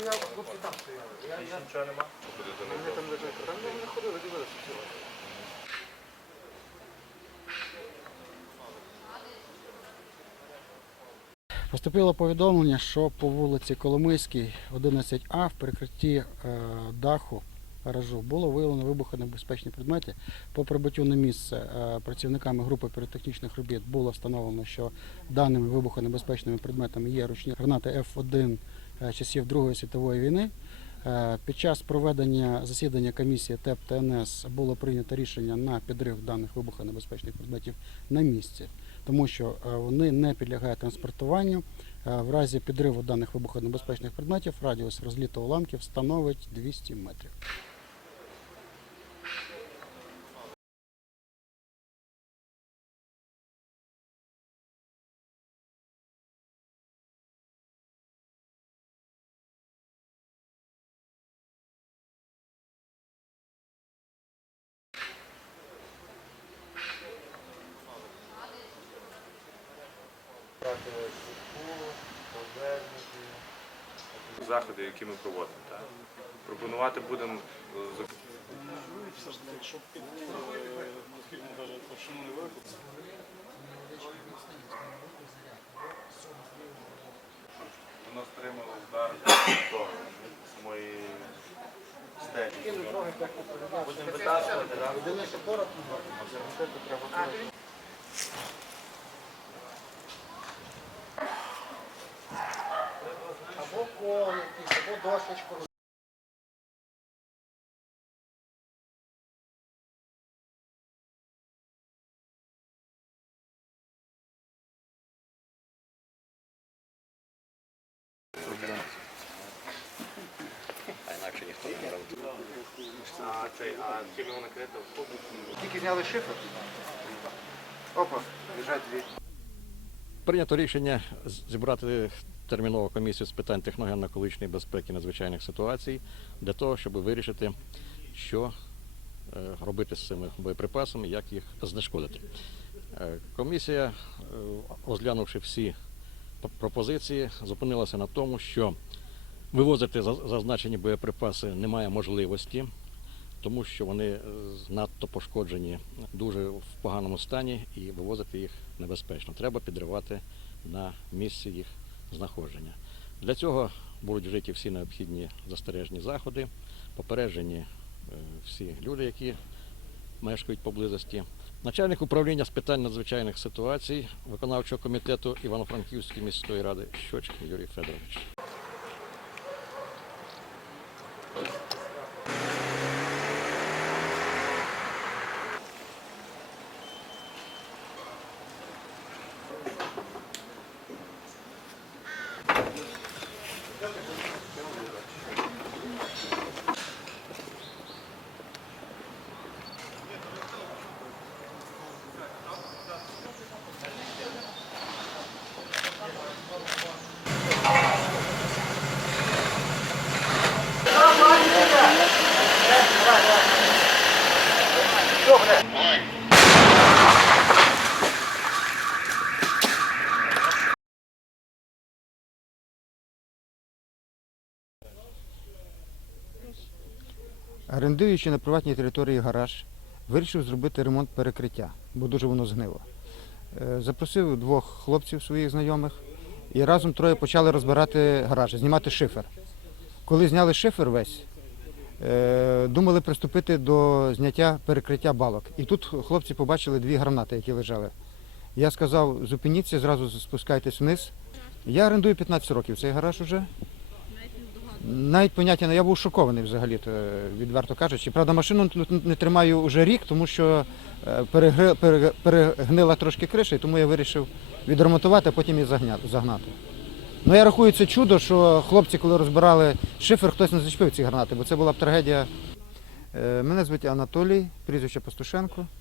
стояв, хлопці там стояли. Я, я, Нічого нема? Вони там лежать. Там вони ходили, дивилися всі. Поступило повідомлення, що по вулиці Коломийській, 11А, в перекритті е, даху гаражу було виявлено вибухонебезпечні предмети. По прибуттю на місце е, працівниками групи піротехнічних робіт було встановлено, що даними вибухонебезпечними предметами є ручні гранати F1 е, часів Другої світової війни. Е, Під час проведення засідання комісії ТЕП ТНС було прийнято рішення на підрив даних вибухонебезпечних предметів на місці, тому що е, вони не підлягають транспортуванню. Е, В разі підриву даних вибухонебезпечних предметів радіус розліту уламків становить 200 метрів. Заходи, які ми проводимо. Так? Пропонувати будемо якщо під навіть товщину не велику, воно стримало удар того, самої стелі. Будемо витаскувати, так? Коротко, треба якийсь, або дошечку. А цей, а чим його накрито? Тільки зняли шифер. Опа, лежать дві. Прийнято рішення зібрати термінову комісію з питань техногенно-екологічної безпеки надзвичайних ситуацій для того, щоб вирішити, що е, робити з цими боєприпасами, як їх знешкодити. Е, Комісія, е, розглянувши всі пропозиції, зупинилася на тому, що вивозити зазначені боєприпаси немає можливості, тому що вони надто пошкоджені, дуже в поганому стані, і вивозити їх небезпечно. Треба підривати на місці їх знаходження. Для цього будуть вжиті всі необхідні застережні заходи, попереджені е, всі люди, які мешкають поблизості. Начальник управління з питань надзвичайних ситуацій виконавчого комітету Івано-Франківської міської ради Щочкін Юрій Федорович. Орендуючи на приватній території гараж, вирішив зробити ремонт перекриття, бо дуже воно згнило. Е, Запросив двох хлопців своїх знайомих і разом троє почали розбирати гараж, знімати шифер. Коли зняли шифер весь, думали приступити до зняття перекриття балок. І тут хлопці побачили дві гранати, які лежали. Я сказав, зупиніться, зразу спускайтесь вниз. Я орендую 15 років цей гараж уже. Навіть поняття я був шокований взагалі, то, е, відверто кажучи. Правда, машину не тримаю вже рік, тому що е, перегнила трошки криша, і тому я вирішив відремонтувати, а потім її загнати. Ну я рахую це чудо, що хлопці, коли розбирали шифер, хтось не зачепив ці гранати, бо це була б трагедія. Е, Мене звуть Анатолій, прізвище Пастушенко.